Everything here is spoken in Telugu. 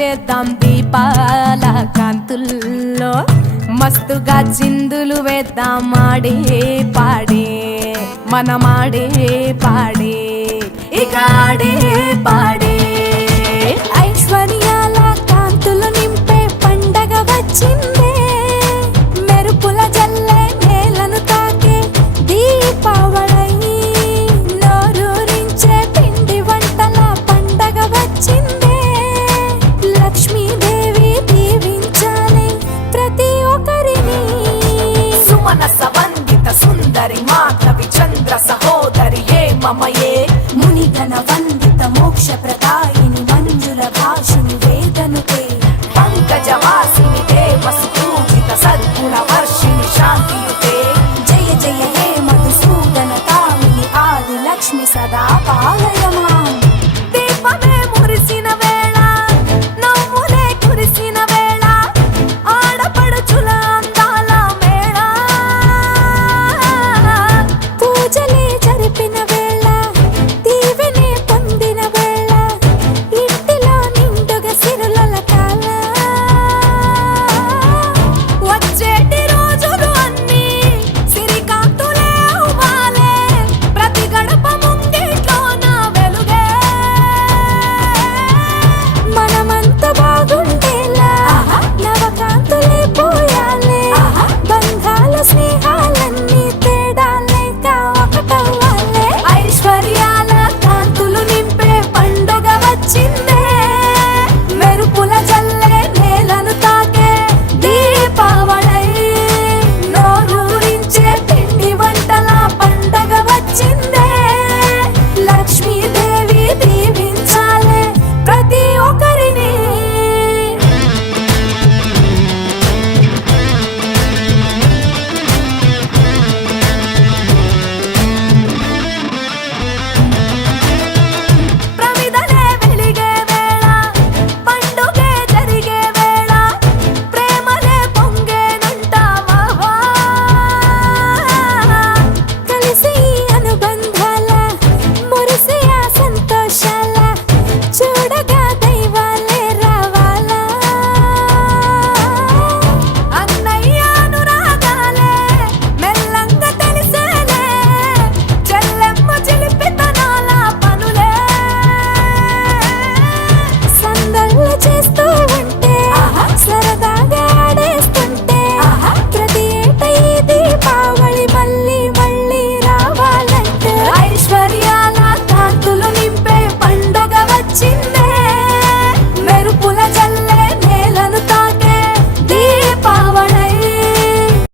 చేద్దాం దీపాల కాంతుల్లో, మస్తుగా చిందులు వేద్దాం ఆడే పాడే, మనమాడే పాడే ఇక ఆడే పాడే. ఐశ్వర్యాల కాంతులు నింపే పండగ వచ్చిందే, మెరుపుల జల్లే నేలను తాకే దీపావళి, నోరూరించే పిండి వంటల పండగ వచ్చిందే. లక్ష్మీదేవి దీవించాలి ప్రతి ఒక్కరిని, సుమనస వందిత సుందరి మాధవి చంద్ర సహోదరి ఏ మమయే, మునిగణ వందిత మోక్ష ప్రదాయిని మంజుల భాషిని